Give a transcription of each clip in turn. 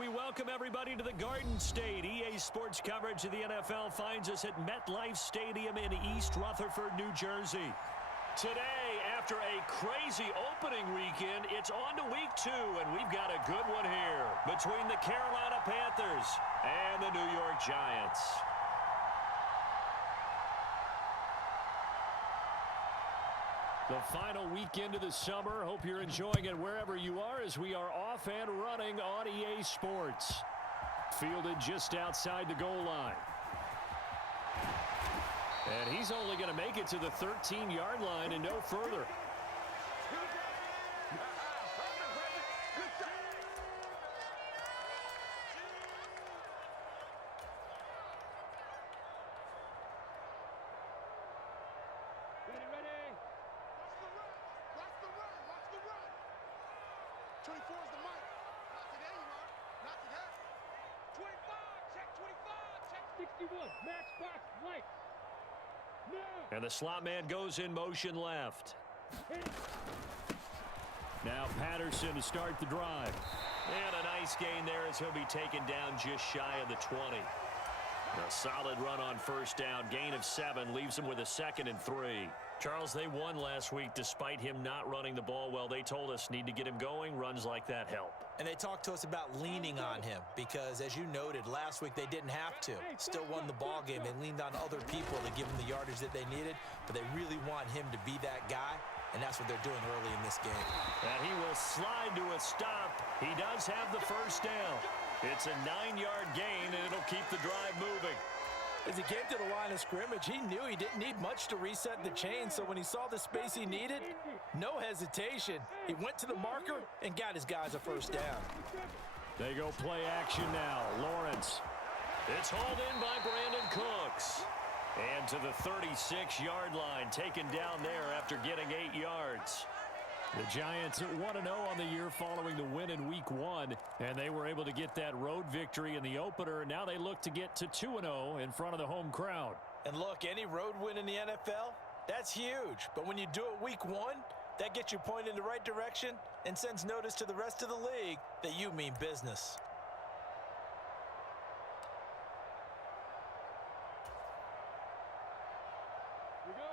We welcome everybody to the Garden State. EA Sports coverage of the NFL finds us at MetLife Stadium in East Rutherford, New Jersey. Today, after a crazy opening weekend, it's on to week 2, and we've got a good one here between the Carolina Panthers and the New York Giants. The final weekend of the summer. Hope you're enjoying it wherever you are as we are off and running on EA Sports. Fielded just outside the goal line. And he's only going to make it to the 13-yard line and no further. And the slot man goes in motion left. Now Patterson to start the drive. And a nice gain there as he'll be taken down just shy of the 20. A solid run on first down. Gain of 7 leaves him with a 2nd and 3. Charles, they won last week despite him not running the ball well. They told us need to get him going. Runs like that help. And they talked to us about leaning on him because, as you noted, last week they didn't have to. Still won the ball game. They leaned on other people to give them the yardage that they needed, but they really want him to be that guy, and that's what they're doing early in this game. And he will slide to a stop. He does have the first down. It's a 9-yard gain, and it'll keep the drive moving. As he came to the line of scrimmage, he knew he didn't need much to reset the chain, so when he saw the space he needed, no hesitation. He went to the marker and got his guys a first down. They go play action now. Lawrence. It's hauled in by Brandon Cooks. And to the 36-yard line, taken down there after getting 8 yards. The Giants at 1-0 on the year following the win in Week 1, and they were able to get that road victory in the opener. Now they look to get to 2-0 in front of the home crowd. And look, any road win in the NFL, that's huge. But when you do it Week 1, that gets you pointed in the right direction and sends notice to the rest of the league that you mean business.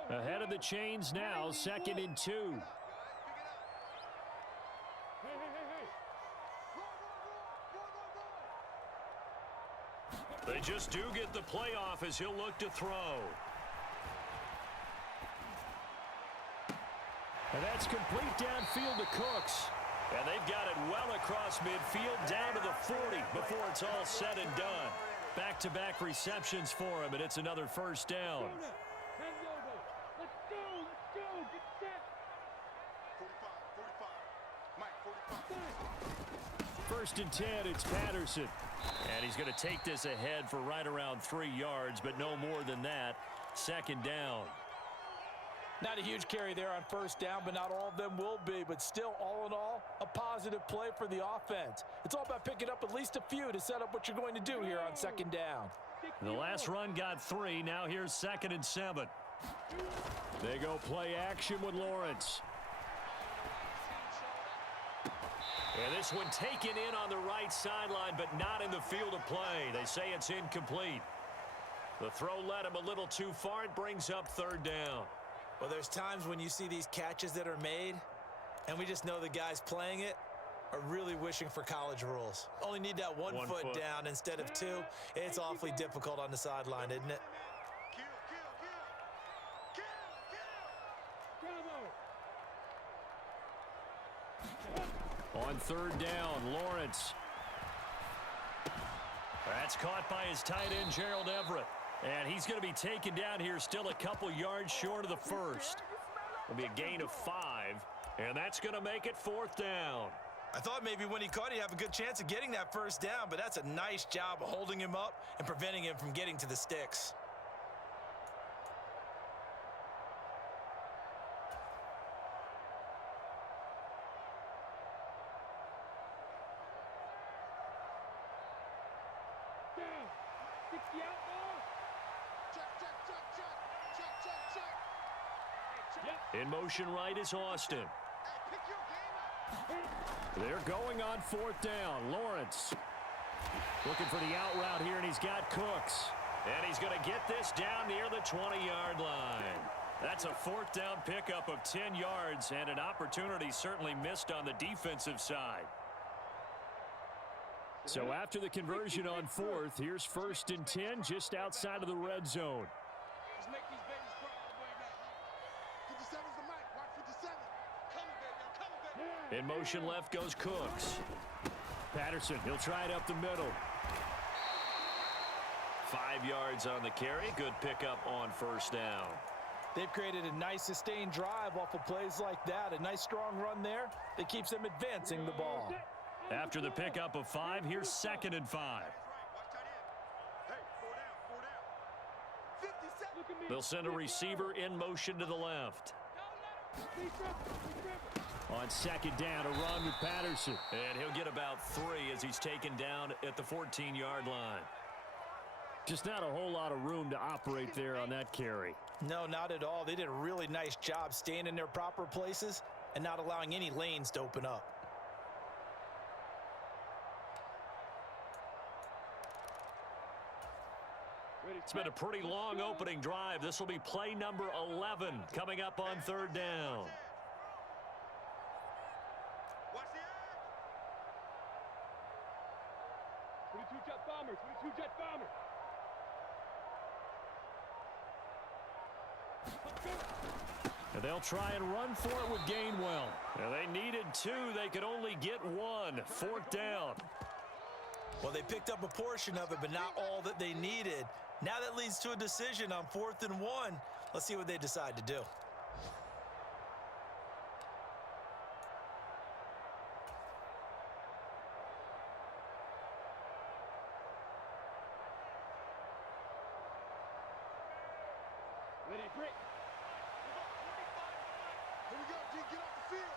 Ahead of the chains now, 2nd and 2. They just do get the playoff as he'll look to throw. And that's complete downfield to Cooks. And they've got it well across midfield down to the 40 before it's all said and done. Back-to-back receptions for him, and it's another first down. Let's go, get set. 45. 1st and 10, it's Patterson. And he's going to take this ahead for right around 3 yards, but no more than that. 2nd down. Not a huge carry there on first down, but not all of them will be. But still, all in all, a positive play for the offense. It's all about picking up at least a few to set up what you're going to do here on 2nd down. The last run got 3. Now here's 2nd and 7. They go play action with Lawrence. And this one taken in on the right sideline, but not in the field of play. They say it's incomplete. The throw led him a little too far. It brings up 3rd down. Well, there's times when you see these catches that are made, and we just know the guys playing it are really wishing for college rules. Only need that one foot down instead of 2. It's awfully difficult on the sideline, isn't it? On 3rd down, Lawrence. That's caught by his tight end, Gerald Everett. And he's going to be taken down here still a couple yards short of the first. It'll be a gain of 5, and that's going to make it 4th down. I thought maybe when he caught, he'd have a good chance of getting that first down, but that's a nice job of holding him up and preventing him from getting to the sticks. In motion right is Austin. They're going on 4th down. Lawrence. Looking for the out route here, and he's got Cooks. And he's going to get this down near the 20-yard line. That's a fourth down pickup of 10 yards, and an opportunity certainly missed on the defensive side. So after the conversion on fourth, here's 1st and 10 just outside of the red zone. Let's make these babies cry all the way back. 57's the mic. Mark 57. Coming, baby. I'm coming, baby. In motion left goes Cooks. Patterson, he'll try it up the middle. 5 yards on the carry. Good pickup on first down. They've created a nice sustained drive off of plays like that. A nice strong run there that keeps them advancing the ball. After the pickup of 5, here's 2nd and 5. They'll send a receiver in motion to the left. On 2nd down, a run with Patterson. And he'll get about 3 as he's taken down at the 14-yard line. Just not a whole lot of room to operate there on that carry. No, not at all. They did a really nice job staying in their proper places and not allowing any lanes to open up. It's been a pretty long opening drive. This will be play number 11 coming up on 3rd down. Watch the edge. 22 jet bomber. 22 jet bomber. And they'll try and run for it with Gainwell. Now they needed 2. They could only get 1. 4th down. Well, they picked up a portion of it, but not all that they needed. Now that leads to a decision on 4th and 1. Let's see what they decide to do. Ready, break. Here we go, G. Get off the field.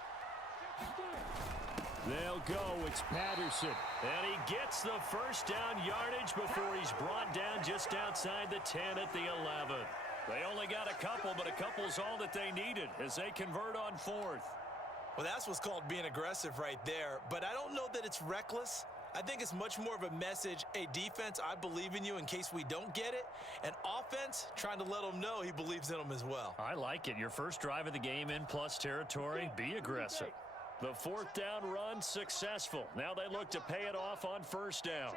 They'll go. It's Patterson. And he gets the first down yardage before he's brought down just outside the 10 at the 11. They only got a couple, but a couple's all that they needed as they convert on 4th. Well, that's what's called being aggressive right there. But I don't know that it's reckless. I think it's much more of a message, hey, defense, I believe in you in case we don't get it. And offense, trying to let them know he believes in them as well. I like it. Your first drive of the game in plus territory. Be aggressive. The 4th down run successful. Now they look to pay it off on 1st down.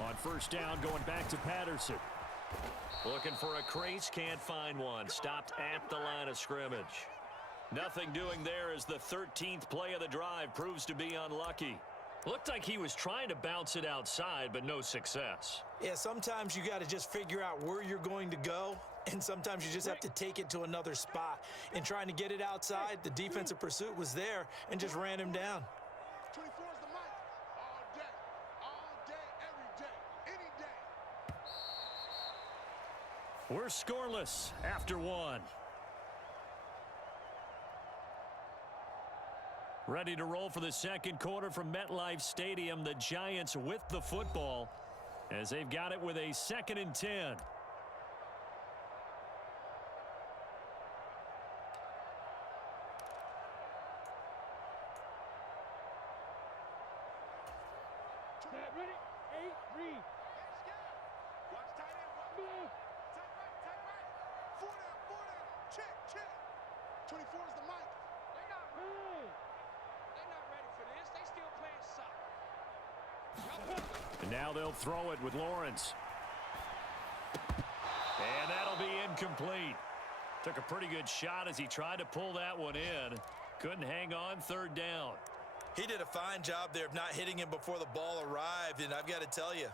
On 1st down, going back to Patterson. Looking for a crease, can't find one. Stopped at the line of scrimmage. Nothing doing there as the 13th play of the drive proves to be unlucky. Looked like he was trying to bounce it outside, but no success. Yeah, sometimes you got to just figure out where you're going to go, and sometimes you just have to take it to another spot. In trying to get it outside, the defensive pursuit was there and just ran him down. 24 is the mic. All day, every day, any day. We're scoreless after 1. Ready to roll for the second quarter from MetLife Stadium. The Giants with the football as they've got it with a 2nd and 10. Ready? 8, read. Watch tight end. Move. Tight right. 4 down. Check. 24 is the mic. They're not ready for this. They still playing soccer. And now they'll throw it with Lawrence. And that'll be incomplete. Took a pretty good shot as he tried to pull that one in. Couldn't hang on 3rd down. He did a fine job there of not hitting him before the ball arrived, and I've got to tell you,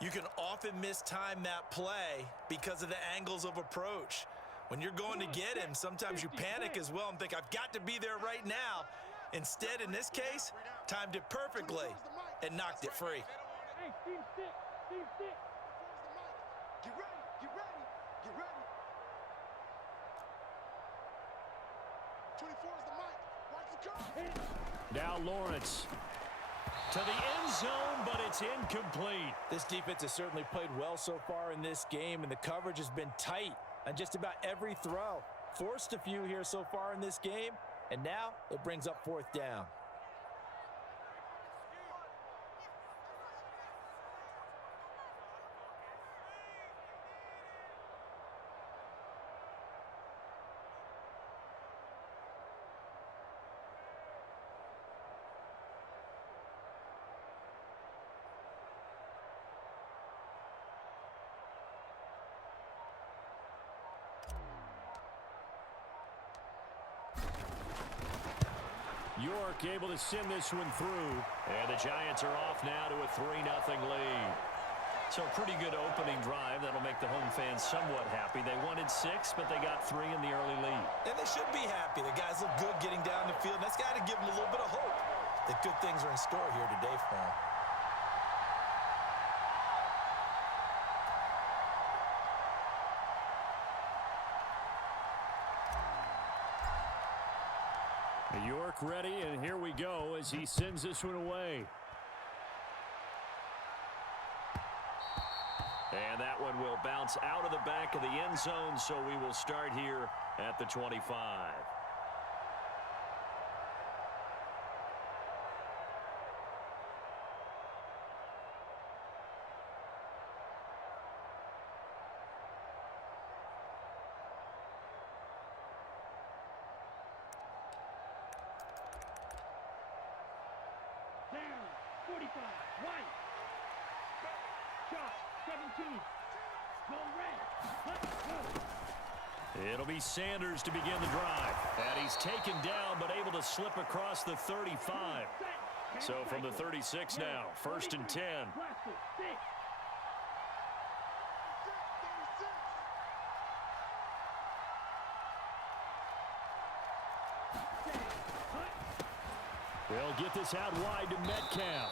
you can often mistime that play because of the angles of approach. When you're going to get him, sometimes you panic as well and think, I've got to be there right now. Instead, in this case, timed it perfectly and knocked it free. Hey, team stick. Team stick. Get ready. 24 is the mic. Watch the curve. Now Lawrence to the end zone, but it's incomplete. This defense has certainly played well so far in this game, and the coverage has been tight on just about every throw. Forced a few here so far in this game, and now it brings up 4th down. York able to send this one through. And the Giants are off now to a 3-0 lead. So a pretty good opening drive. That'll make the home fans somewhat happy. They wanted 6, but they got 3 in the early lead. And they should be happy. The guys look good getting down the field. That's got to give them a little bit of hope that good things are in store here today for them. York ready, and here we go as he sends this one away. And that one will bounce out of the back of the end zone, so we will start here at the 25. Down, 45, white. Shot, 17. Go red. It'll be Sanders to begin the drive. And he's taken down, but able to slip across the 35. So from the 36 now, 1st and 10. They'll get this out wide to Metcalf.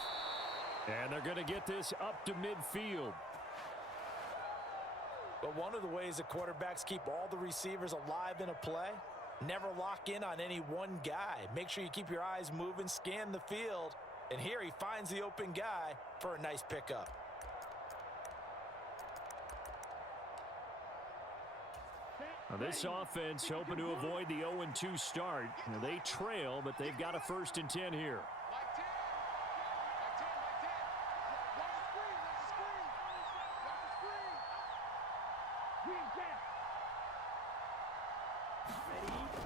And they're going to get this up to midfield. But one of the ways that quarterbacks keep all the receivers alive in a play, never lock in on any one guy. Make sure you keep your eyes moving, scan the field. And here he finds the open guy for a nice pickup. Now this offense hoping to avoid the 0-2 start. Now they trail, but they've got a 1st and 10 here.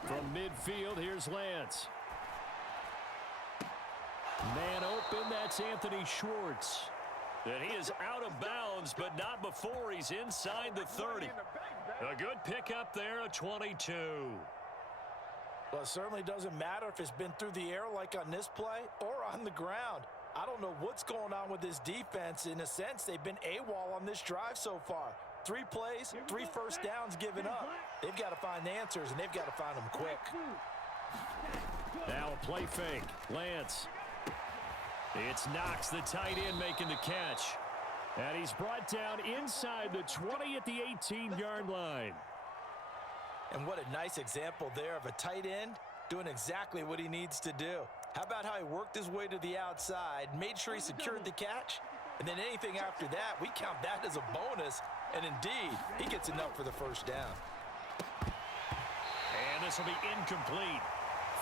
From midfield, here's Lance. Man open, that's Anthony Schwartz. And he is out of bounds, but not before he's inside the 30. A good pickup there, a 22. Well, it certainly doesn't matter if it's been through the air like on this play or on the ground. I don't know what's going on with this defense. In a sense, they've been AWOL on this drive so far. 3 plays, 3 first downs given up. They've got to find answers, and they've got to find them quick. Now a play fake. Lance. It's Knox, the tight end, making the catch. And he's brought down inside the 20 at the 18-yard line. And what a nice example there of a tight end doing exactly what he needs to do. How about how he worked his way to the outside, made sure he secured the catch, and then anything after that, we count that as a bonus. And indeed, he gets enough for the first down. And this will be incomplete.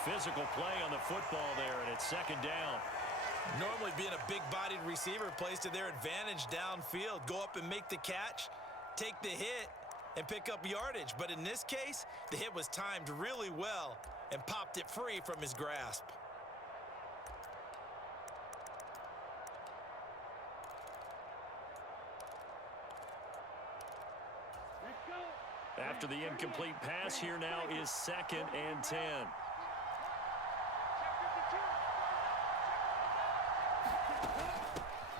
Physical play on the football there, and it's 2nd down. Normally being a big-bodied receiver plays to their advantage downfield. Go up and make the catch, take the hit, and pick up yardage. But in this case, the hit was timed really well and popped it free from his grasp. After the incomplete pass, here now is 2nd and 10.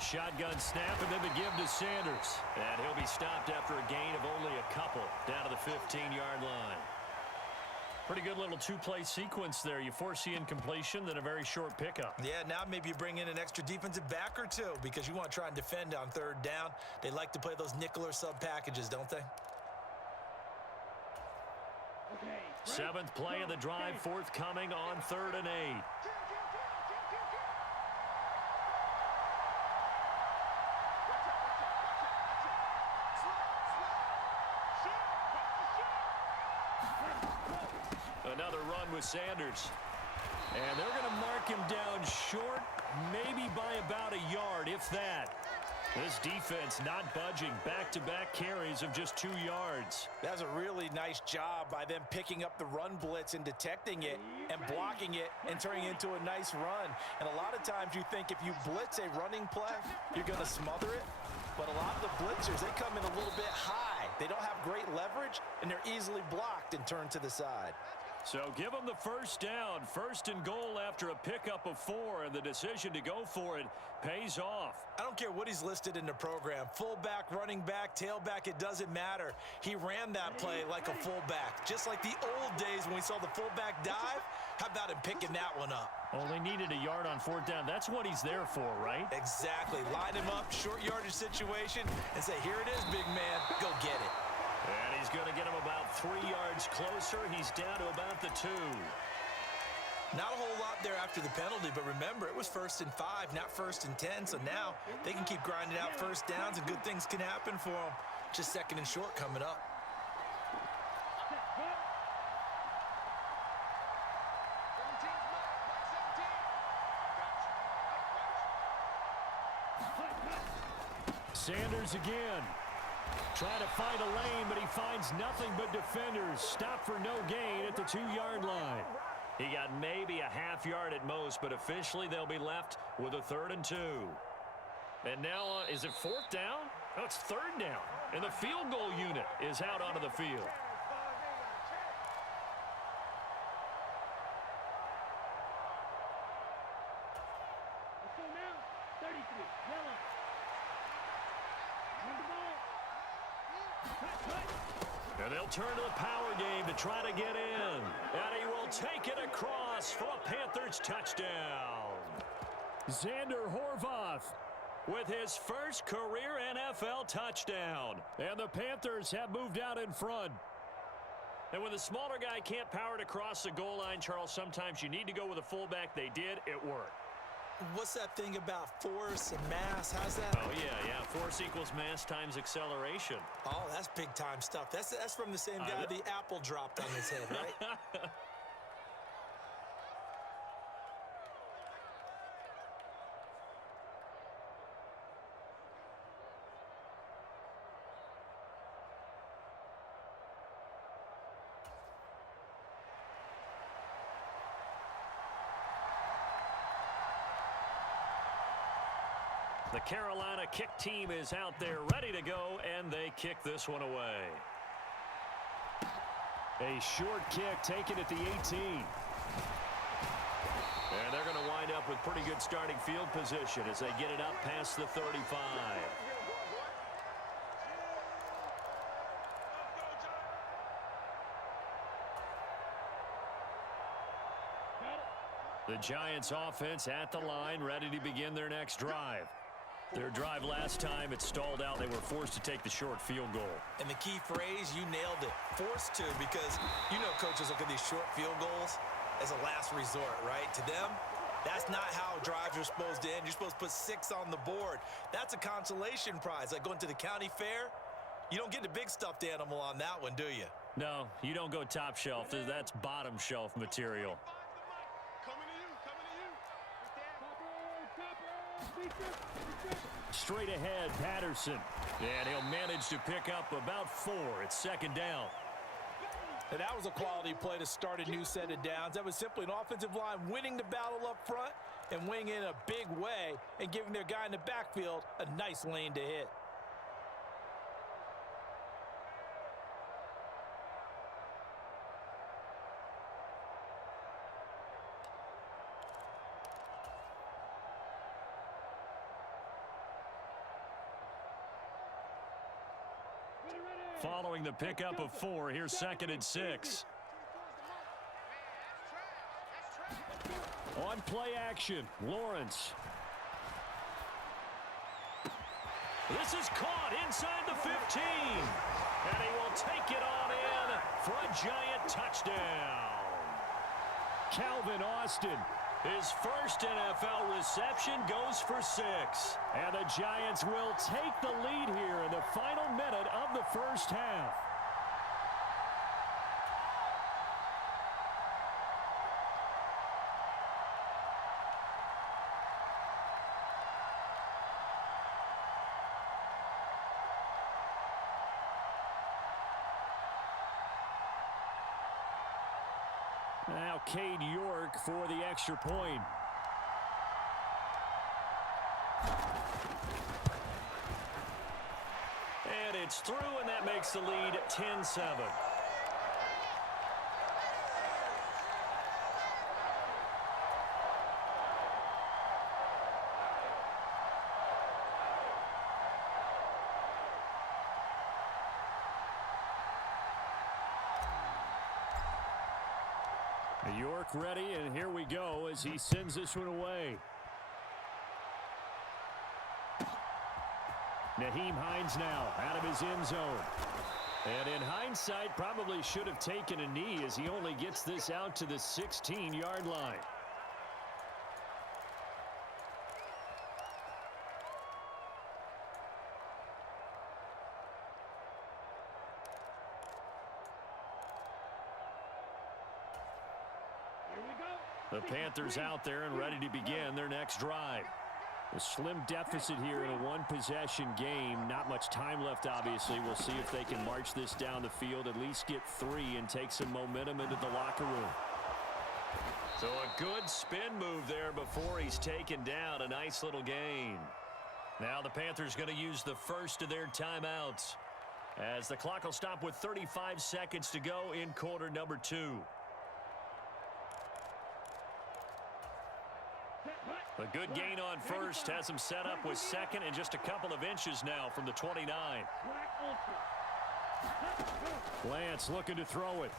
Shotgun snap, and then the give to Sanders. And he'll be stopped after a gain of only a couple down to the 15-yard line. Pretty good little 2-play sequence there. You force the incompletion, then a very short pickup. Yeah, now maybe you bring in an extra defensive back or 2 because you want to try and defend on 3rd down. They like to play those nickel or sub packages, don't they? 7th play of the drive forthcoming on 3rd and 8. Another run with Sanders. And they're going to mark him down short, maybe by about a yard, if that. This defense not budging. Back-to-back carries of just 2 yards. That's a really nice job by them picking up the run blitz and detecting it and blocking it and turning it into a nice run. And a lot of times you think if you blitz a running play, you're going to smother it. But a lot of the blitzers, they come in a little bit high. They don't have great leverage, and they're easily blocked and turned to the side. So give them the first down. First and goal after a pickup of 4, and the decision to go for it pays off. I don't care what he's listed in the program. Fullback, running back, tailback, it doesn't matter. He ran that play like a fullback. Just like the old days when we saw the fullback dive. How about him picking that one up? Only needed a yard on 4th down. That's what he's there for, right? Exactly. Line him up, short yardage situation, and say, here it is, big man. Go get it. And he's going to get him about 3 yards closer. He's down to about the 2. Not a whole lot there after the penalty, but remember, it was 1st and 5, not 1st and 10. So now they can keep grinding out first downs, and good things can happen for them. Just 2nd and short coming up. Sanders again. Trying to find a lane, but he finds nothing but defenders. Stop for no gain at the 2-yard line. He got maybe a half yard at most, but officially they'll be left with a 3rd and 2. And now, is it 4th down? No, it's 3rd down. And the field goal unit is out onto the field. Let's go now. 33. Yellow. Run the ball. And they'll turn to the power game to try to get in. And he will take it across for a Panthers touchdown. Xander Horvath with his first career NFL touchdown. And the Panthers have moved out in front. And when the smaller guy can't power it across the goal line, Charles, sometimes you need to go with a fullback. They did. It worked. What's that thing about force and mass? How's that? Oh, yeah. Force equals mass times acceleration. Oh, that's big-time stuff. That's from the same guy the apple dropped on his head, right? The Carolina kick team is out there ready to go, and they kick this one away. A short kick taken at the 18. And they're going to wind up with pretty good starting field position as they get it up past the 35. The Giants offense at the line, ready to begin their next drive. Their drive last time, it stalled out. They were forced to take the short field goal. And the key phrase, you nailed it. Forced to, because you know coaches look at these short field goals as a last resort, right? To them, that's not how drives are supposed to end. You're supposed to put 6 on the board. That's a consolation prize. Like going to the county fair, you don't get the big stuffed animal on that one, do you? No, you don't go top shelf. That's bottom shelf material. Straight ahead, Patterson. And he'll manage to pick up about 4. It's 2nd down. And that was a quality play to start a new set of downs. That was simply an offensive line winning the battle up front and winning in a big way and giving their guy in the backfield a nice lane to hit. Following the pickup of 4, here's 2nd and 6. On play action, Lawrence. This is caught inside the 15. And he will take it on in for a Giant touchdown. Calvin Austin, his first NFL reception, goes for 6. And the Giants will take the lead here in the final minute of the first half. Now Cade York for the extra point. And it's through, and that makes the lead 10-7. York ready, and here we go as he sends this one away. Nyheim Hines now out of his end zone. And in hindsight, probably should have taken a knee as he only gets this out to the 16-yard line. The Panthers out there and ready to begin their next drive. A slim deficit here in a one-possession game. Not much time left, obviously. We'll see if they can march this down the field, at least get 3, and take some momentum into the locker room. So a good spin move there before he's taken down. A nice little gain. Now the Panthers going to use the first of their timeouts, as the clock will stop with 35 seconds to go in quarter number 2. A good gain on first has him set up with second and just a couple of inches now from the 29. Lance looking to throw it.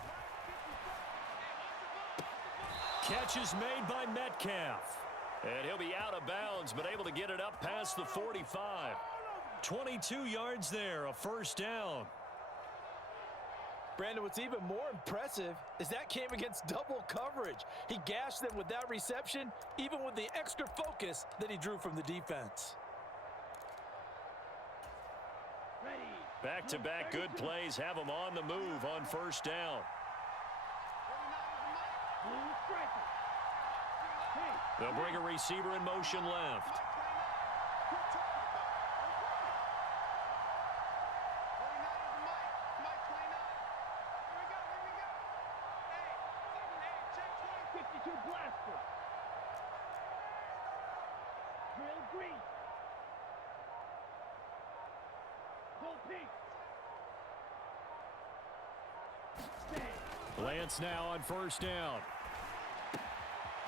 Catch is made by Metcalf. And he'll be out of bounds, but able to get it up past the 45. 22 yards there, a first down. Brandon, what's even more impressive is that came against double coverage. He gashed them with that reception, even with the extra focus that he drew from the defense. Back-to-back good plays have him on the move on first down. They'll bring a receiver in motion left. Lance now on first down.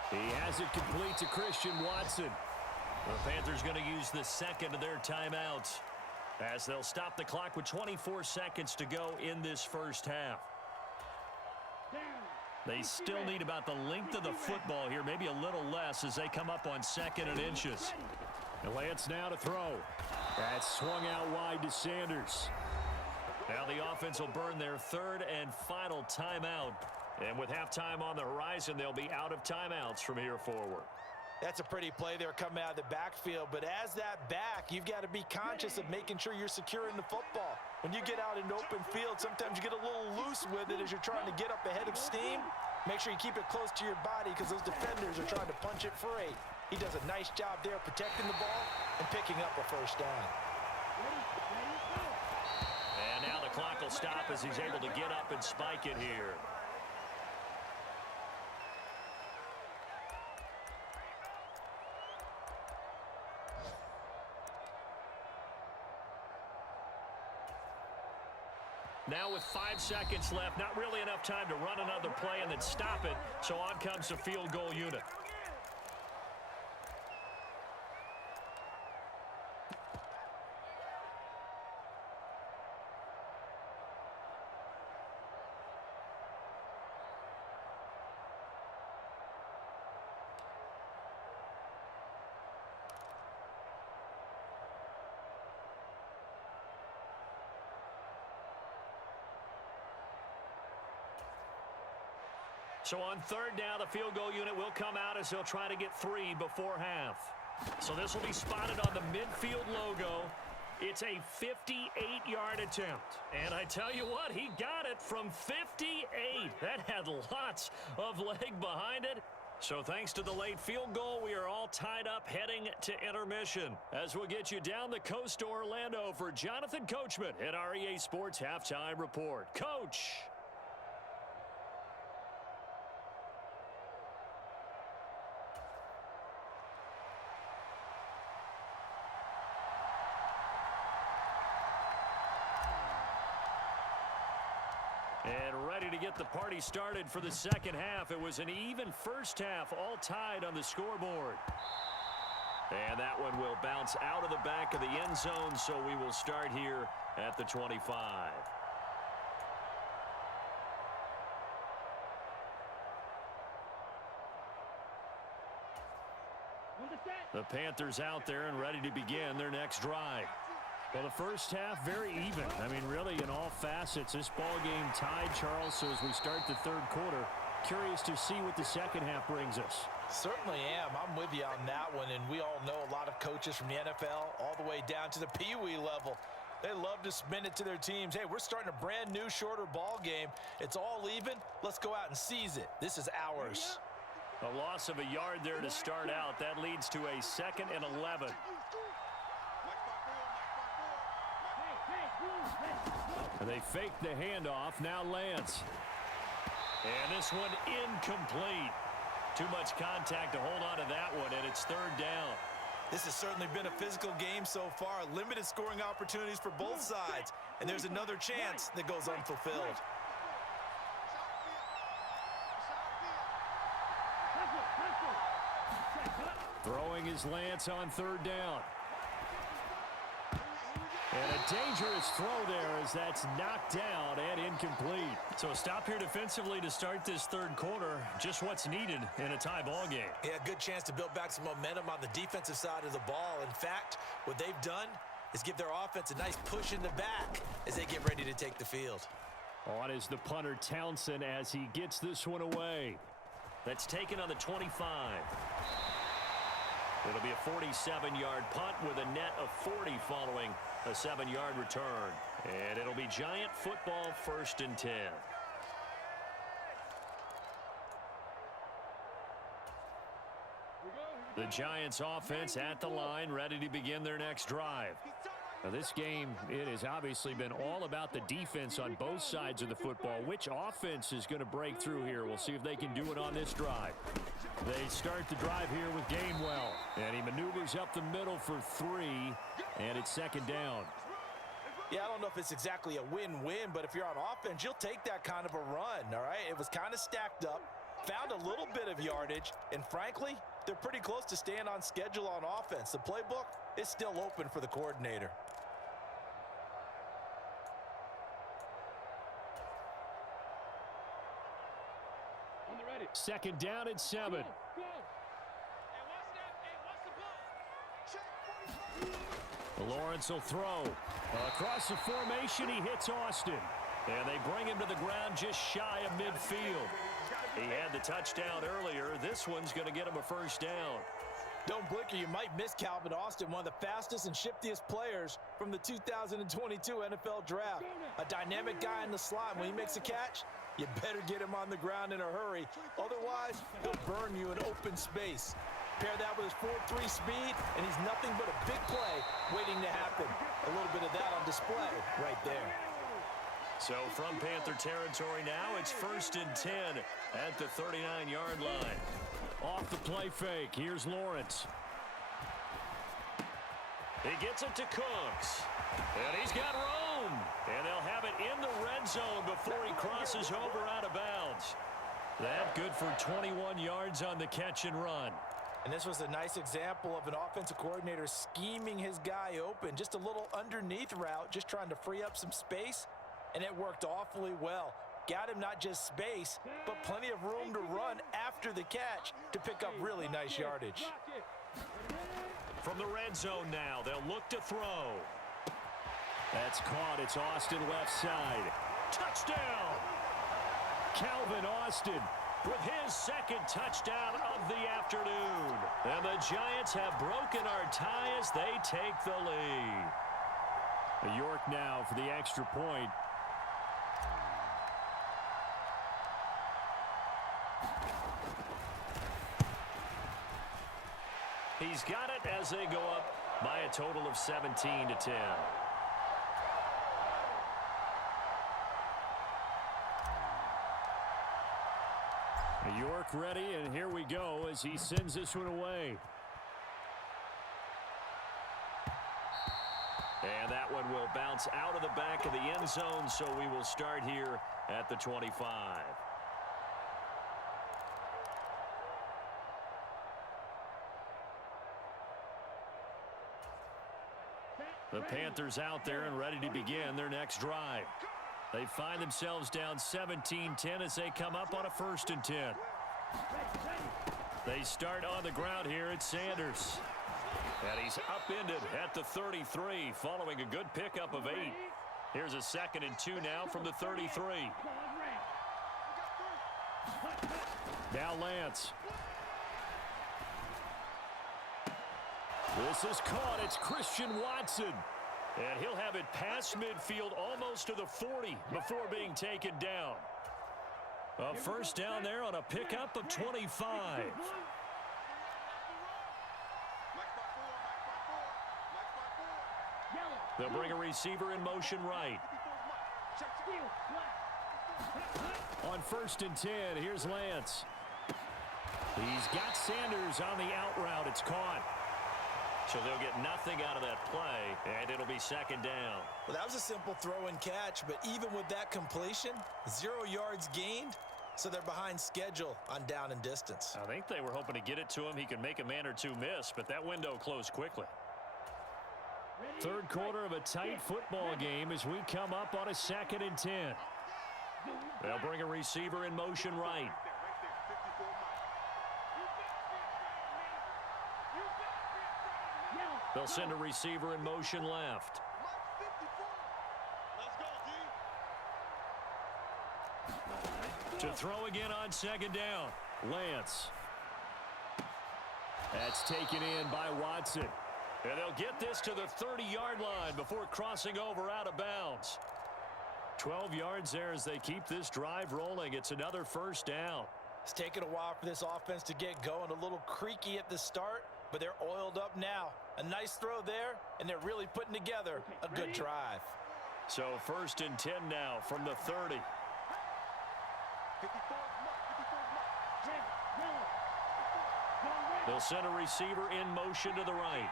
He has it complete to Christian Watson. The Panthers going to use the second of their timeouts, as they'll stop the clock with 24 seconds to go in this first half. They still need about the length of the football here, maybe a little less, as they come up on second and inches. And Lance now to throw. That's swung out wide to Sanders. Now the offense will burn their third and final timeout. And with halftime on the horizon, they'll be out of timeouts from here forward. That's a pretty play there coming out of the backfield. But as that back, you've got to be conscious of making sure you're securing the football. When you get out in open field, sometimes you get a little loose with it as you're trying to get up ahead of steam. Make sure you keep it close to your body, because those defenders are trying to punch it free. He does a nice job there protecting the ball and picking up a first down. And now the clock will stop as he's able to get up and spike it here. Now with 5 seconds left, not really enough time to run another play and then stop it, so on comes the field goal unit. So on third down, the field goal unit will come out as he'll try to get 3 before half. So this will be spotted on the midfield logo. It's a 58-yard attempt. And I tell you what, he got it from 58. That had lots of leg behind it. So thanks to the late field goal, we are all tied up heading to intermission, as we'll get you down the coast to Orlando for Jonathan Coachman at our EA Sports Halftime Report. Coach. And ready to get the party started for the second half. It was an even first half, all tied on the scoreboard. And that one will bounce out of the back of the end zone, so we will start here at the 25. The Panthers out there and ready to begin their next drive. Well, the first half, very even. I mean, really, in all facets, this ball game tied, Charles. So as we start the third quarter, curious to see what the second half brings us. Certainly am. I'm with you on that one. And we all know a lot of coaches from the NFL all the way down to the Pee Wee level. They love to spin it to their teams. Hey, we're starting a brand new, shorter ball game. It's all even. Let's go out and seize it. This is ours. A loss of a yard there to start out. That leads to a 2nd and 11. And they fake the handoff. Now Lance. And this one incomplete. Too much contact to hold on to that one, and it's 3rd down. This has certainly been a physical game so far. Limited scoring opportunities for both sides. And there's another chance that goes unfulfilled. Throwing is Lance on 3rd down. And a dangerous throw there as that's knocked down and incomplete. So a stop here defensively to start this third quarter. Just what's needed in a tie ball game. Yeah, good chance to build back some momentum on the defensive side of the ball. In fact, what they've done is give their offense a nice push in the back as they get ready to take the field. On is the punter Townsend as he gets this one away. That's taken on the 25. It'll be a 47-yard punt with a net of 40 following a 7-yard return. And it'll be Giant football, 1st and 10. The Giants offense at the line, ready to begin their next drive. Now this game, it has obviously been all about the defense on both sides of the football. Which offense is going to break through here? We'll see if they can do it on this drive. They start the drive here with Gainwell. And he maneuvers up the middle for 3. And it's 2nd down. Yeah, I don't know if it's exactly a win-win, but if you're on offense, you'll take that kind of a run, all right? It was kind of stacked up, found a little bit of yardage, and frankly, they're pretty close to staying on schedule on offense. The playbook is still open for the coordinator. 2nd down and 7. Lawrence will throw. Across the formation, he hits Austin. And they bring him to the ground just shy of midfield. He had the touchdown earlier. This one's going to get him a 1st down. Don't blink or you might miss Calvin Austin, one of the fastest and shiftiest players from the 2022 NFL Draft. A dynamic guy in the slot. When he makes a catch, you better get him on the ground in a hurry. Otherwise, he'll burn you in open space. Pair that with his 4.3 speed, and he's nothing but a big play waiting to happen. A little bit of that on display right there. So from Panther territory now, it's 1st and 10 at the 39-yard line. Off the play fake, here's Lawrence. He gets it to Cooks. And he's got room. And they'll have it in the red zone before he crosses over out of bounds. That good for 21 yards on the catch and run. And this was a nice example of an offensive coordinator scheming his guy open. Just a little underneath route, just trying to free up some space. And it worked awfully well. Got him not just space, but plenty of room to run after the catch to pick up really nice yardage. From the red zone now, they'll look to throw. That's caught. It's Austin left side. Touchdown! Calvin Austin with his 2nd touchdown of the afternoon. And the Giants have broken our tie as they take the lead. York now for the extra point. He's got it as they go up by a total of 17-10. York ready, and here we go as he sends this one away. And that one will bounce out of the back of the end zone, so we will start here at the 25. The Panthers out there and ready to begin their next drive. They find themselves down 17-10 as they come up on a 1st and 10. They start on the ground here at Sanders. And he's upended at the 33 following a good pickup of 8. Here's a 2nd and 2 now from the 33. Now Lance. This is caught. It's Christian Watson. And he'll have it past midfield almost to the 40 before being taken down. A first down there on a pickup of 25. They'll bring a receiver in motion right. On 1st and 10, here's Lance. He's got Sanders on the out route. It's caught. So they'll get nothing out of that play, and it'll be 2nd down. Well, that was a simple throw and catch, but even with that completion, 0 yards gained, so they're behind schedule on down and distance. I think they were hoping to get it to him. He could make a man or two miss, but that window closed quickly. Third quarter of a tight football game as we come up on a 2nd and 10. They'll bring a receiver in motion right. They'll send a receiver in motion left. To throw again on 2nd down. Lance. That's taken in by Watson. And they'll get this to the 30-yard line before crossing over out of bounds. 12 yards there as they keep this drive rolling. It's another first down. It's taken a while for this offense to get going. A little creaky at the start, but they're oiled up now. A nice throw there, and they're really putting together a good drive. So 1st and 10 now from the 30. They'll send a receiver in motion to the right.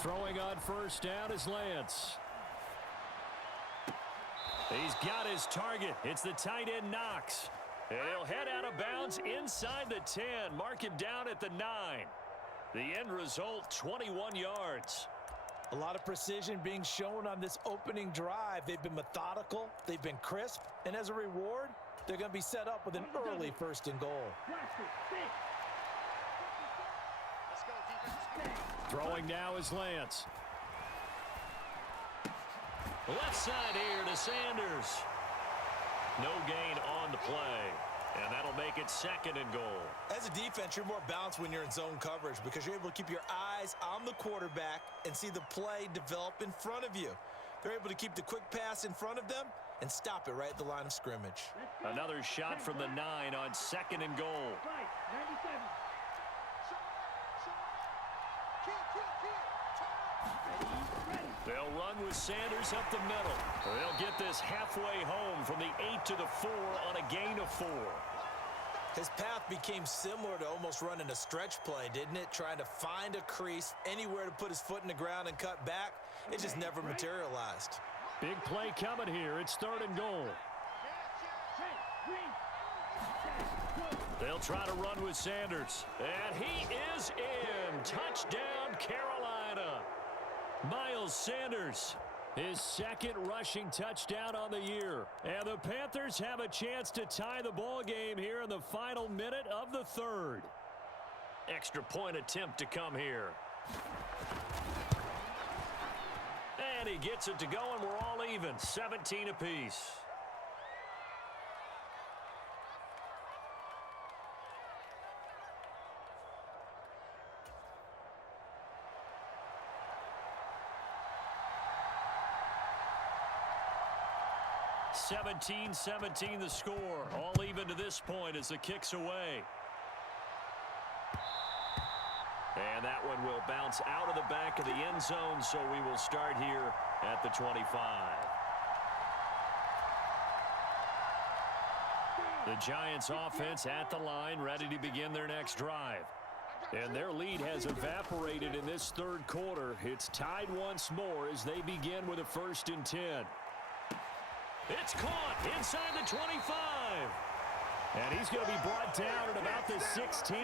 Throwing on 1st down is Lance. He's got his target. It's the tight end Knox. And he'll head out of bounds inside the 10. Mark him down at the 9. The end result, 21 yards. A lot of precision being shown on this opening drive. They've been methodical. They've been crisp. And as a reward, they're going to be set up with an early 1st and goal. Throwing now is Lance. Left side here to Sanders. No gain on the play. And that'll make it 2nd and goal. As a defense, you're more balanced when you're in zone coverage because you're able to keep your eyes on the quarterback and see the play develop in front of you. They're able to keep the quick pass in front of them and stop it right at the line of scrimmage. Another shot from the 9 on 2nd and goal. They'll run with Sanders up the middle. They'll get this halfway home from the 8 to the 4 on a gain of 4. His path became similar to almost running a stretch play, didn't it? Trying to find a crease, anywhere to put his foot in the ground and cut back. It just never materialized. Big play coming here. It's 3rd and goal. They'll try to run with Sanders. And he is in. Touchdown, Carolina. Miles Sanders, his 2nd rushing touchdown on the year. And the Panthers have a chance to tie the ball game here in the final minute of the 3rd. Extra point attempt to come here. And he gets it to go, and we're all even, 17 apiece. (17-17) the score. All even to this point as the kick's away. And that one will bounce out of the back of the end zone, so we will start here at the 25. The Giants offense at the line, ready to begin their next drive. And their lead has evaporated in this 3rd quarter. It's tied once more as they begin with a 1st and 10. It's caught inside the 25. And he's going to be brought down at about the 16.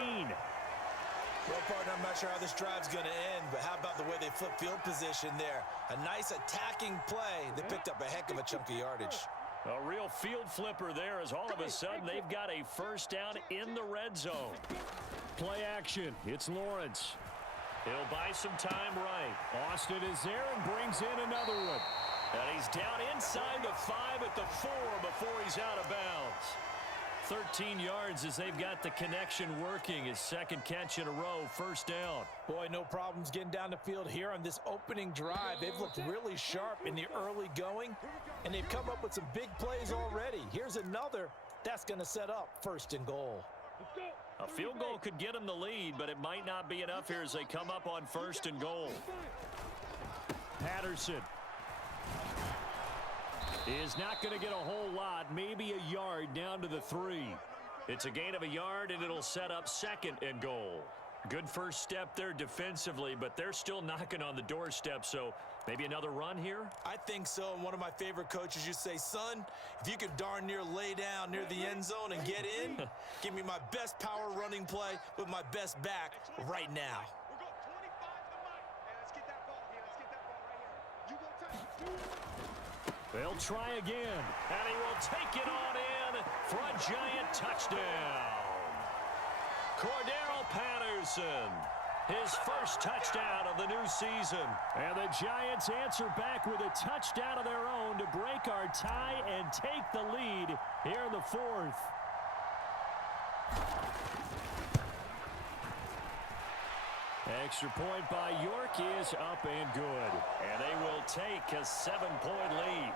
Well, partner, I'm not sure how this drive's going to end, but how about the way they flip field position there? A nice attacking play. They picked up a heck of a chunk of yardage. A real field flipper there as all of a sudden they've got a first down in the red zone. Play action. It's Lawrence. He'll buy some time right. Austin is there and brings in another one. And he's down inside the 5 at the 4 before he's out of bounds. 13 yards as they've got the connection working. His second catch in a row, first down. Boy, no problems getting down the field here on this opening drive. They've looked really sharp in the early going, and they've come up with some big plays already. Here's another. That's going to set up first and goal. A field goal could get them the lead, but it might not be enough here as they come up on first and goal. Patterson is not going to get a whole lot, maybe a yard down to the 3. It's a gain of a yard, and it'll set up second and goal. Good first step there defensively, but they're still knocking on the doorstep, so maybe another run here? I think so. And one of my favorite coaches used to say, son, if you could darn near lay down near the end zone and get in, give me my best power running play with my best back right now. They'll try again. And he will take it on in for a giant touchdown. Cordero Patterson, his first touchdown of the new season. And the Giants answer back with a touchdown of their own to break our tie and take the lead here in the 4th. Extra point by York is up and good. And they will take a 7-point lead.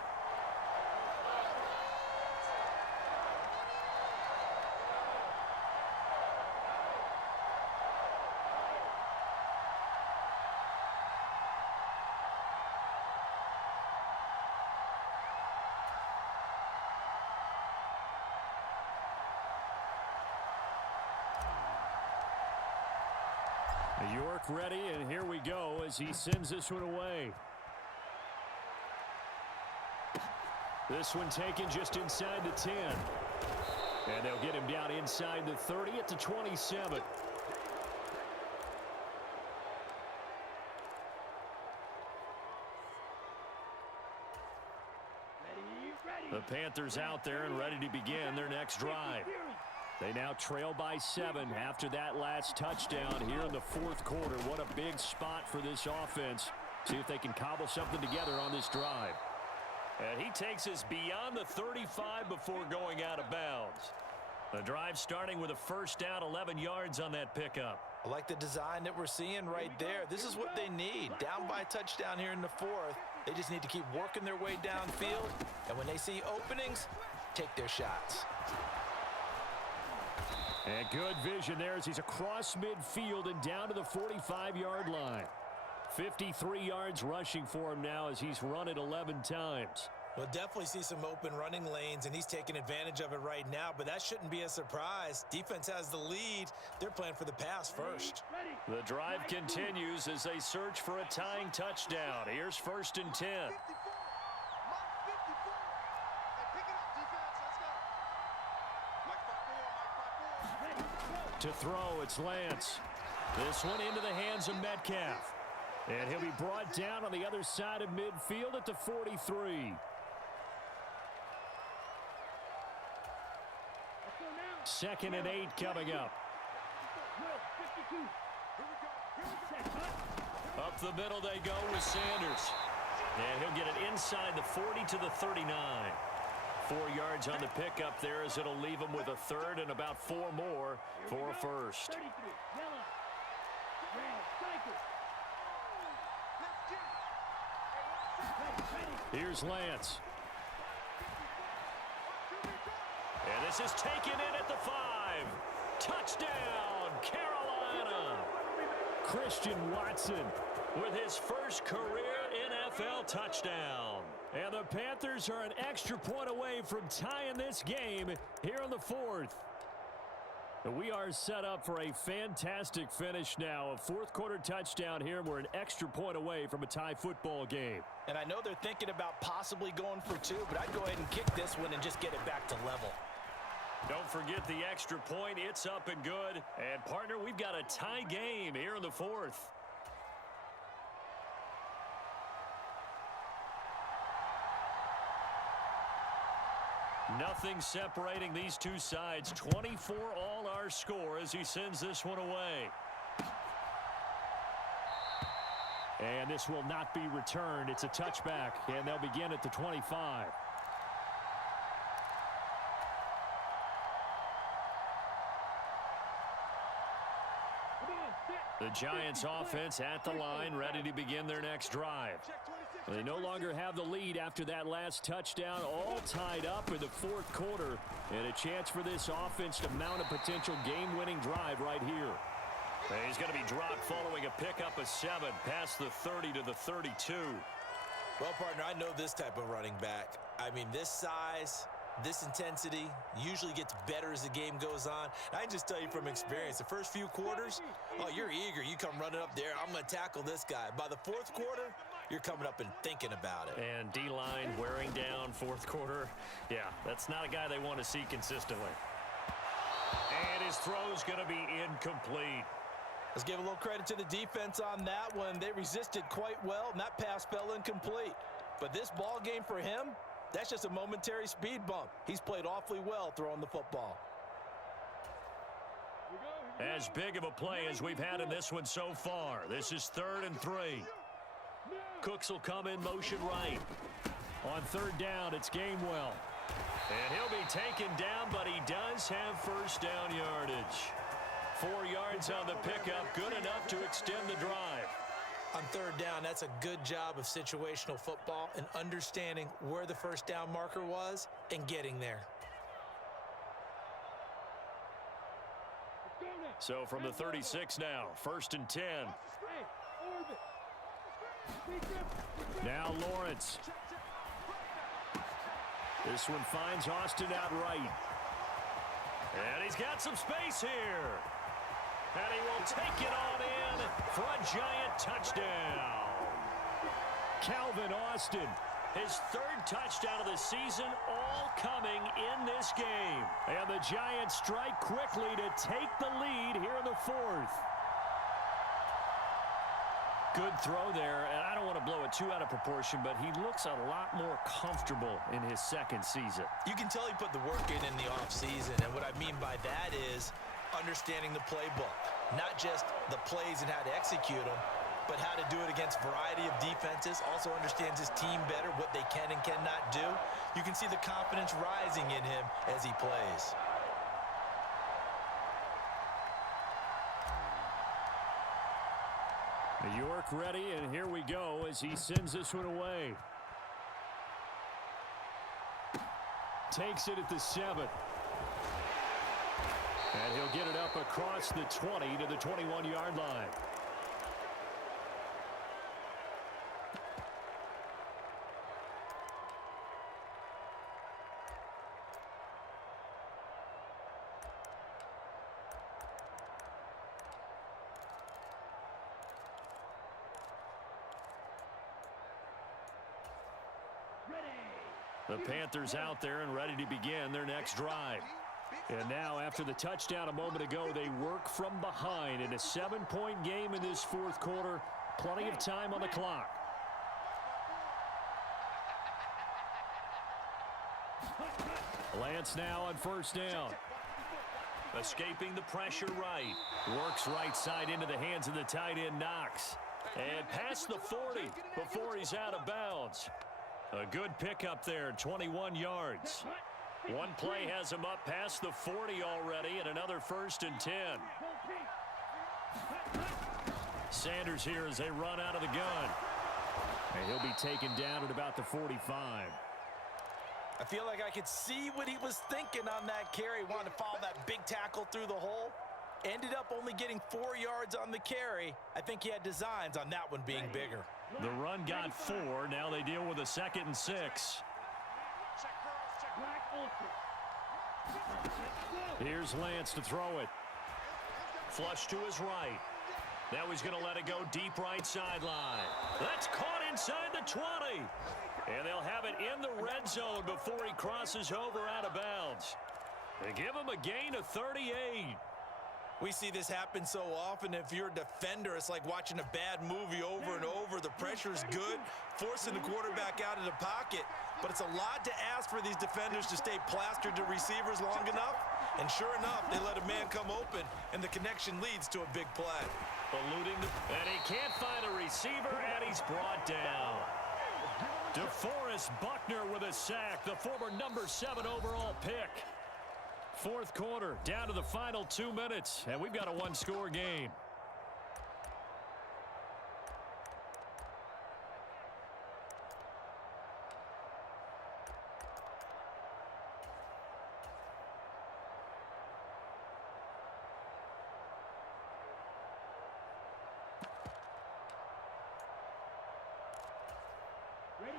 York ready, and here we go as he sends this one away. This one taken just inside the 10. And they'll get him down inside the 30 at the 27. The Panthers out there and ready to begin their next drive. They now trail by 7 after that last touchdown here in the 4th quarter. What a big spot for this offense. See if they can cobble something together on this drive. And he takes us beyond the 35 before going out of bounds. The drive starting with a first down, 11 yards on that pickup. I like the design that we're seeing right there. This is what they need. Down by a touchdown here in the 4th. They just need to keep working their way downfield. And when they see openings, take their shots. And good vision there as he's across midfield and down to the 45-yard line. 53 yards rushing for him now as he's run it 11 times. We'll definitely see some open running lanes, and he's taking advantage of it right now, but that shouldn't be a surprise. Defense has the lead. They're playing for the pass first. The drive continues as they search for a tying touchdown. Here's first and 10. To throw, it's Lance. This one into the hands of Metcalf. And he'll be brought down on the other side of midfield at the 43. Second and 8 coming up. Up the middle they go with Sanders. And he'll get it inside the 40 to the 39. 4 yards on the pickup there as it'll leave him with a third and about 4 more for a first. Here's Lance. And this is taken in at the 5. Touchdown, Carolina. Christian Watson with his first career NFL touchdown. And the Panthers are an extra point away from tying this game here in the 4th. We are set up for a fantastic finish now. A 4th quarter touchdown here. We're an extra point away from a tie football game. And I know they're thinking about possibly going for 2, but I'd go ahead and kick this one and just get it back to level. Don't forget the extra point. It's up and good. And, partner, we've got a tie game here in the 4th. Nothing separating these two sides. 24 all our score as he sends this one away. And this will not be returned. It's a touchback, and they'll begin at the 25. The Giants offense at the line, ready to begin their next drive. They no longer have the lead after that last touchdown, all tied up in the fourth quarter, and a chance for this offense to mount a potential game-winning drive right here. He's going to be dropped following a pickup of 7 past the 30 to the 32. Well, partner, I know this type of running back. I mean, this size, this intensity usually gets better as the game goes on. I can just tell you from experience, the first few quarters, oh, you're eager. You come running up there, I'm going to tackle this guy. By the fourth quarter, you're coming up and thinking about it. And D-line wearing down fourth quarter. Yeah, that's not a guy they want to see consistently. And his throw's going to be incomplete. Let's give a little credit to the defense on that one. They resisted quite well, and that pass fell incomplete. But this ball game for him, that's just a momentary speed bump. He's played awfully well throwing the football. As big of a play as we've had in this one so far. This is 3rd and 3. Cooks will come in motion right. On 3rd down, it's Gainwell. And he'll be taken down, but he does have first down yardage. 4 yards on the pickup, good enough to extend the drive. On 3rd down, that's a good job of situational football and understanding where the first down marker was and getting there. So from the 36 now, 1st and 10. Now Lawrence. This one finds Austin out right. And he's got some space here. And he will take it on in for a giant touchdown. Calvin Austin. His 3rd touchdown of the season, all coming in this game. And the Giants strike quickly to take the lead here in the 4th. Good throw there, and I don't want to blow it too out of proportion, but he looks a lot more comfortable in his 2nd season. You can tell he put the work in the offseason, and what I mean by that is understanding the playbook. Not just the plays and how to execute them, but how to do it against a variety of defenses. Also understands his team better, what they can and cannot do. You can see the confidence rising in him as he plays. New York ready, and here we go as he sends this one away. Takes it at the 7. And he'll get it up across the 20 to the 21-yard line. The Panthers out there and ready to begin their next drive. And now, after the touchdown a moment ago, they work from behind in a 7-point game in this 4th quarter. Plenty of time on the clock. Lance now on 1st down. Escaping the pressure right. Works right side into the hands of the tight end, Knox. And past the 40 before he's out of bounds. A good pickup there, 21 yards. One play has him up past the 40 already, and another 1st and 10. Sanders here as they run out of the gun. And he'll be taken down at about the 45. I feel like I could see what he was thinking on that carry. Wanted to follow that big tackle through the hole. Ended up only getting 4 yards on the carry. I think he had designs on that one being bigger. The run got 4. Now they deal with a 2nd and 6. Here's Lance to throw it. Flush to his right. Now he's going to let it go deep right sideline. That's caught inside the 20. And they'll have it in the red zone before he crosses over out of bounds. They give him a gain of 38. We see this happen so often. If you're a defender, it's like watching a bad movie over and over. The pressure's good, forcing the quarterback out of the pocket. But it's a lot to ask for these defenders to stay plastered to receivers long enough. And sure enough, they let a man come open, and the connection leads to a big play. Alluding to, and he can't find a receiver, and he's brought down. DeForest Buckner with a sack, the former number 7 overall pick. Fourth quarter, down to the final 2 minutes, and we've got a one-score game.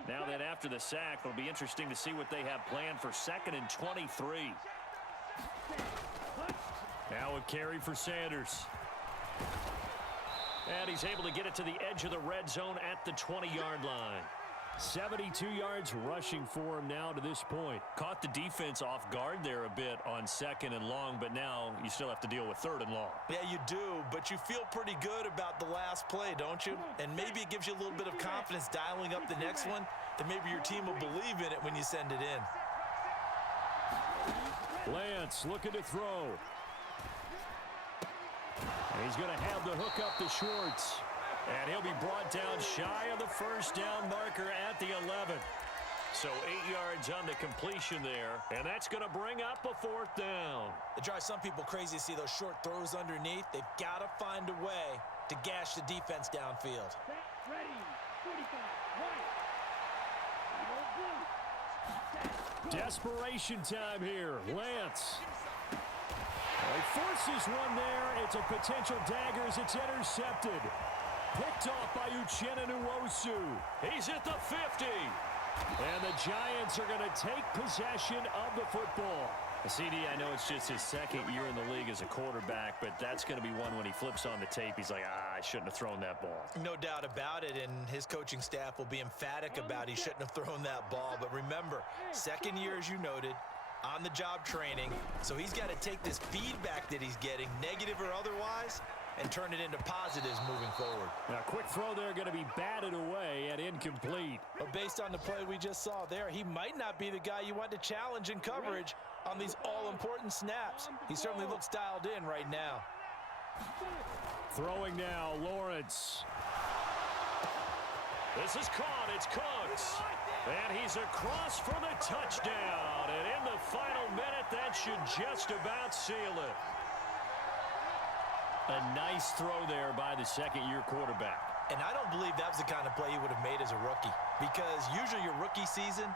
Now then, after the sack, it'll be interesting to see what they have planned for 2nd and 23. Now a carry for Sanders. And he's able to get it to the edge of the red zone at the 20-yard line. 72 yards rushing for him now to this point. Caught the defense off guard there a bit on 2nd and long, but now you still have to deal with 3rd and long. Yeah, you do, but you feel pretty good about the last play, don't you? And maybe it gives you a little bit of confidence dialing up the next one, that maybe your team will believe in it when you send it in. Lance looking to throw. And he's going to have the hook up to Schwartz. And he'll be brought down shy of the first down marker at the 11. So 8 yards on the completion there, and that's going to bring up a 4th down. It drives some people crazy to see those short throws underneath. They've got to find a way to gash the defense downfield. Ready, 45, right. Desperation time here. Lance. He forces one there. It's a potential dagger as it's intercepted. Picked off by Uchenna Nwosu. He's at the 50. And the Giants are going to take possession of the football. CD, I know it's just his 2nd year in the league as a quarterback, but that's going to be one when he flips on the tape. He's like, I shouldn't have thrown that ball. No doubt about it, and his coaching staff will be emphatic about he shouldn't have thrown that ball. But remember, 2nd year, as you noted, on-the-job training. So he's got to take this feedback that he's getting, negative or otherwise, and turn it into positives moving forward. Now, quick throw there going to be batted away and incomplete. But based on the play we just saw there, he might not be the guy you want to challenge in coverage on these all-important snaps. He certainly looks dialed in right now. Throwing now, Lawrence. This is caught. It's Cooks. And he's across for the touchdown. And in the final minute, that should just about seal it. A nice throw there by the 2nd-year quarterback. And I don't believe that was the kind of play he would have made as a rookie, because usually your rookie season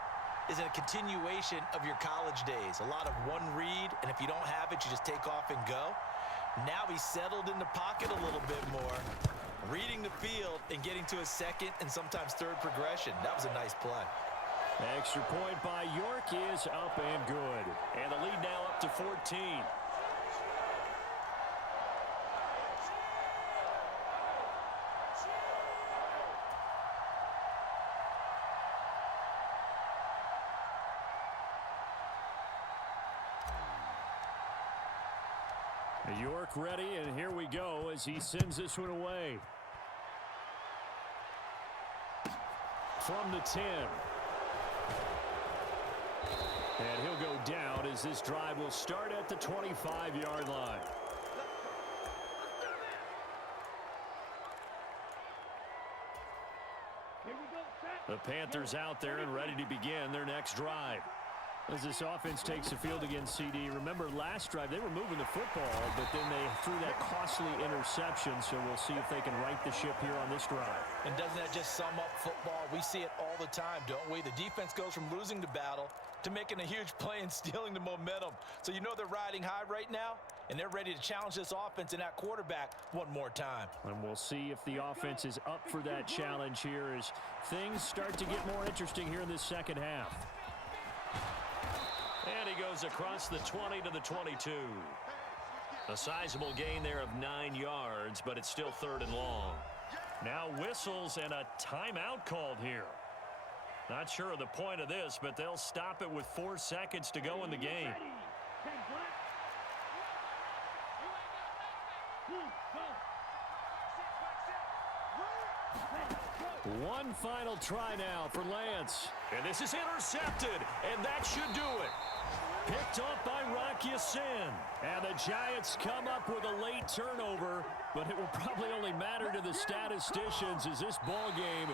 is a continuation of your college days. A lot of one read, and if you don't have it, you just take off and go. Now he's settled in the pocket a little bit more, reading the field and getting to his 2nd and sometimes 3rd progression. That was a nice play. Extra point by York is up and good. And the lead now up to 14. York ready, and here we go as he sends this one away. From the 10. And he'll go down as this drive will start at the 25-yard line. Here we go, set. The Panthers out there and ready to begin their next drive. As this offense takes the field against CD. Remember, last drive, they were moving the football, but then they threw that costly interception, so we'll see if they can right the ship here on this drive. And doesn't that just sum up football? We see it all the time, don't we? The defense goes from losing the battle to making a huge play and stealing the momentum. So you know they're riding high right now, and they're ready to challenge this offense and that quarterback one more time. And we'll see if the offense is up for that challenge here as things start to get more interesting here in this 2nd half. And he goes across the 20 to the 22. A sizable gain there of 9 yards, but it's still 3rd and long. Now whistles and a timeout called here. Not sure of the point of this, but they'll stop it with 4 seconds to go in the game. One final try now for Lance. And this is intercepted, and that should do it. Picked off by Rocky Sin. And the Giants come up with a late turnover, but it will probably only matter to the statisticians as this ball game